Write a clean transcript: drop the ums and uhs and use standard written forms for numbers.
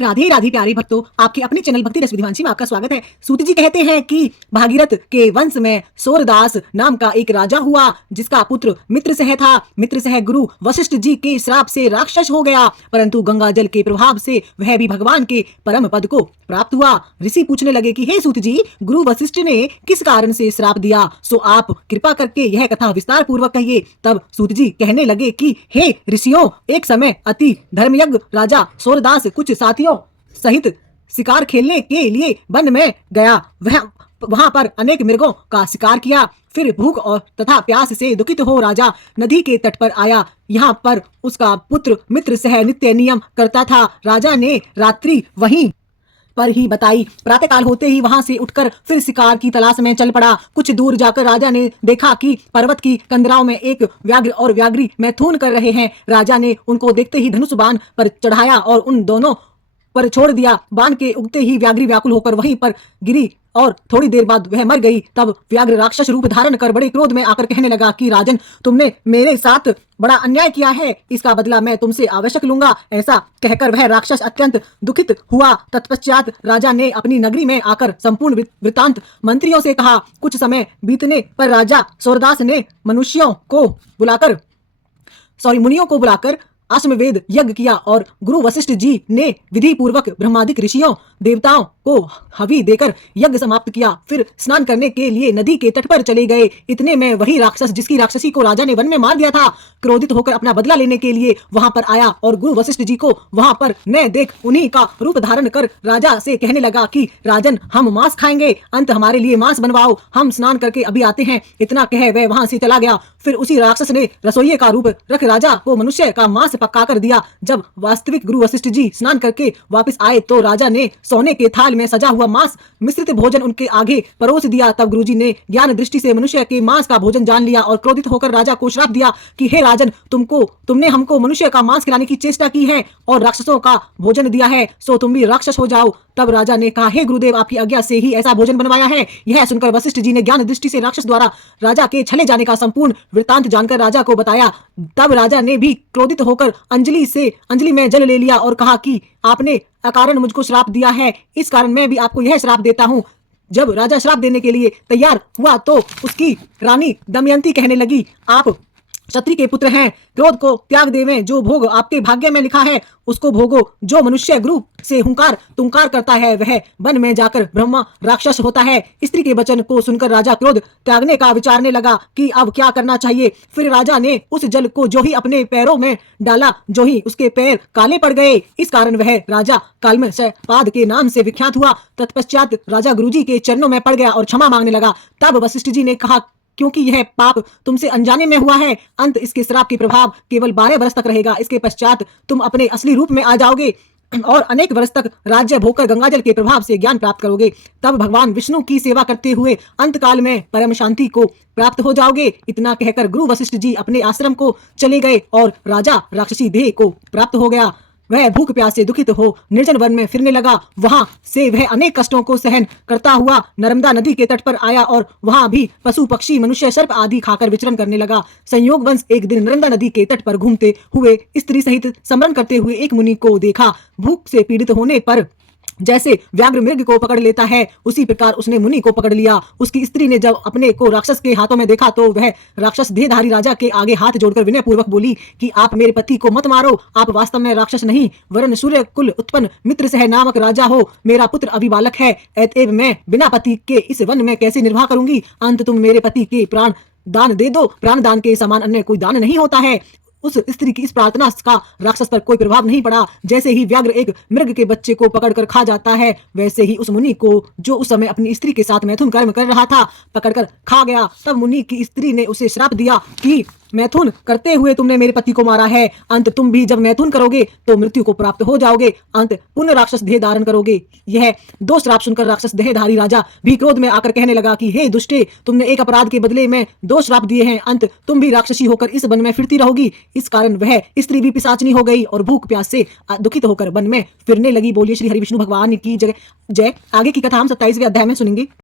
राधे राधे प्यारे भक्तों, आपके अपने चैनल भक्ति रस विद्वांशी में आपका स्वागत है। सूत जी कहते हैं कि भागीरथ के वंश में सूरदास नाम का एक राजा हुआ, जिसका पुत्र मित्रसह था। मित्रसह गुरु वशिष्ठ जी के श्राप से राक्षस हो गया, परंतु गंगा जल के प्रभाव से वह भी भगवान के परम पद को प्राप्त हुआ। ऋषि पूछने लगे कि हे सूत जी, गुरु वशिष्ठ ने किस कारण से श्राप दिया, सो आप कृपा करके यह कथा विस्तार पूर्वक कहिए। तब सूत जी कहने लगे कि हे ऋषियों, एक समय अति धर्मयज्ञ राजा सूरदास कुछ साथियों सहित शिकार खेलने के लिए वन में गया। वह वहां पर अनेक मृगों का शिकार किया। फिर भूख और तथा प्यास से दुखित हो राजा नदी के तट पर आया। यहाँ पर उसका पुत्र मित्र सह नित्य नियम करता था। राजा ने रात्रि वहीं पर ही बताई। प्रातःकाल होते ही वहां से उठकर फिर शिकार की तलाश में चल पड़ा। कुछ दूर जाकर राजा ने देखा कि पर्वत की कंदराओं में एक व्याघ्र और व्याघ्री मैथुन कर रहे हैं। राजा ने उनको देखते ही धनुष बाण पर चढ़ाया और उन दोनों पर छोड़ दिया। बाण के उगते ही व्याघ्री व्याकुल होकर वहीं पर गिरी और थोड़ी देर बाद वह मर गई। तब व्याघ्र राक्षस रूप धारण कर बड़े क्रोध में आकर कहने लगा कि राजन, तुमने मेरे साथ बड़ा अन्याय किया है, इसका बदला मैं तुमसे अवश्य लूंगा। ऐसा कहकर वह राक्षस अत्यंत दुखित हुआ। तत्पश्चात राजा ने अपनी नगरी में आकर संपूर्ण वृतांत मंत्रियों से कहा। कुछ समय बीतने पर राजा सूरदास ने मुनियों को बुलाकर अश्वमेध यज्ञ किया और गुरु वशिष्ठ जी ने विधि पूर्वक ब्रह्मादिक ऋषियों देवताओं को हवि देकर यज्ञ समाप्त किया। फिर स्नान करने के लिए नदी के तट पर चले गए। इतने में वही राक्षस जिसकी राक्षसी को राजा ने वन में मार दिया था, क्रोधित होकर अपना बदला लेने के लिए वहां पर आया और गुरु वशिष्ठ जी को वहां पर न देख उन्हीं का रूप धारण कर राजा से कहने लगा कि राजन, हम मांस खाएंगे, अंत हमारे लिए मांस बनवाओ, हम स्नान करके अभी आते हैं। इतना कह वह वहां से चला गया। फिर उसी राक्षस ने रसोइये का रूप रख राजा को मनुष्य का मांस पका कर दिया। जब वास्तविक गुरु वशिष्ठ जी स्नान करके वापस आए तो राजा ने सोने के थाल में सजा हुआ मांस मिश्रित भोजन उनके आगे परोस दिया। तब गुरुजी ने ज्ञान दृष्टि से मनुष्य के मांस का भोजन जान लिया और क्रोधित होकर राजा को श्राप दिया कि हे राजन, तुमने हमको मनुष्य का मांस खिलाने की चेष्टा की है और राक्षसों का भोजन दिया है, सो तुम भी राक्षस हो जाओ। तब राजा ने कहा, हे गुरुदेव, आपकी आज्ञा से ही ऐसा भोजन बनवाया है। यह सुनकर वशिष्ठ जी ने ज्ञान दृष्टि से राक्षस द्वारा राजा के छले जाने का संपूर्ण वृतांत जानकर राजा को बताया। तब राजा ने भी क्रोधित होकर अंजलि में जल ले लिया और कहा कि आपने अकारण मुझको श्राप दिया है, इस कारण मैं भी आपको यह श्राप देता हूँ। जब राजा श्राप देने के लिए तैयार हुआ तो उसकी रानी दमयंती कहने लगी, आप क्षत्रिय के पुत्र हैं, क्रोध को त्याग देवें। जो भोग आपके भाग्य में लिखा है उसको भोगो। जो मनुष्य गुरु से हुंकार तुंकार करता है वह वन में जाकर ब्रह्मा राक्षस होता है। स्त्री के वचन को सुनकर राजा क्रोध त्यागने का विचारने लगा कि अब क्या करना चाहिए। फिर राजा ने उस जल को जो ही अपने पैरों में डाला, जो ही उसके पैर काले पड़ गए। इस कारण वह राजा कालमशपाद के नाम से विख्यात हुआ। तत्पश्चात राजा गुरुजी के चरणों में पड़ गया और क्षमा मांगने लगा। तब वशिष्ठ जी ने कहा, क्योंकि यह पाप तुमसे अनजाने में हुआ है, अंत इसके श्राप के प्रभाव केवल 12 वर्ष तक रहेगा। इसके पश्चात तुम अपने असली रूप में आ जाओगे और अनेक वर्ष तक राज्य भोगकर गंगाजल के प्रभाव से ज्ञान प्राप्त करोगे। तब भगवान विष्णु की सेवा करते हुए अंतकाल में परम शांति को प्राप्त हो जाओगे। इतना कहकर गुरु वशिष्ठ जी अपने आश्रम को चले गए और राजा राक्षसी देह को प्राप्त हो गया। वह भूख प्यास से दुखित हो निर्जन वन में फिरने लगा। वहां से वह अनेक कष्टों को सहन करता हुआ नर्मदा नदी के तट पर आया और वहां भी पशु पक्षी मनुष्य सर्प आदि खाकर विचरण करने लगा। संयोग वंश एक दिन नर्मदा नदी के तट पर घूमते हुए स्त्री सहित स्मरण करते हुए एक मुनि को देखा। भूख से पीड़ित होने पर जैसे व्याघ्र मृग को पकड़ लेता है, उसी प्रकार उसने मुनि को पकड़ लिया। उसकी स्त्री ने जब अपने को राक्षस के हाथों में देखा तो वह राक्षस देहधारी राजा के आगे हाथ जोड़कर विनय पूर्वक बोली कि आप मेरे पति को मत मारो, आप वास्तव में राक्षस नहीं वरन सूर्य कुल उत्पन्न मित्रसह नामक राजा हो। मेरा पुत्र अभी बालक है, अतएव मैं बिना पति के इस वन में कैसे निर्वाह करूंगी। अंत तुम मेरे पति के प्राण दान दे दो, प्राण दान के समान अन्य कोई दान नहीं होता है। उस स्त्री की इस प्रार्थना का राक्षस पर कोई प्रभाव नहीं पड़ा। जैसे ही व्याघ्र एक मृग के बच्चे को पकड़कर खा जाता है, वैसे ही उस मुनि को, जो उस समय अपनी स्त्री के साथ मैथुन कर्म कर रहा था, पकड़कर खा गया। तब मुनि की स्त्री ने उसे श्राप दिया कि मैथुन करते हुए तुमने मेरे पति को मारा है, अंत तुम भी जब मैथुन करोगे तो मृत्यु को प्राप्त हो जाओगे, अंत पुण्य राक्षस देह धारण करोगे। यह 2 श्राप सुनकर राक्षस देहधारी राजा भी क्रोध में आकर कहने लगा कि हे दुष्टे, तुमने एक अपराध के बदले में 2 श्राप दिए हैं, अंत तुम भी राक्षसी होकर इस वन में फिरती रहोगी। इस कारण वह स्त्री भी पिशाचिनी हो गई और भूख प्यास से दुखित होकर वन में फिरने लगी। बोलिए श्री हरि विष्णु भगवान की जय। आगे की कथा हम 27वें अध्याय में सुनेंगे।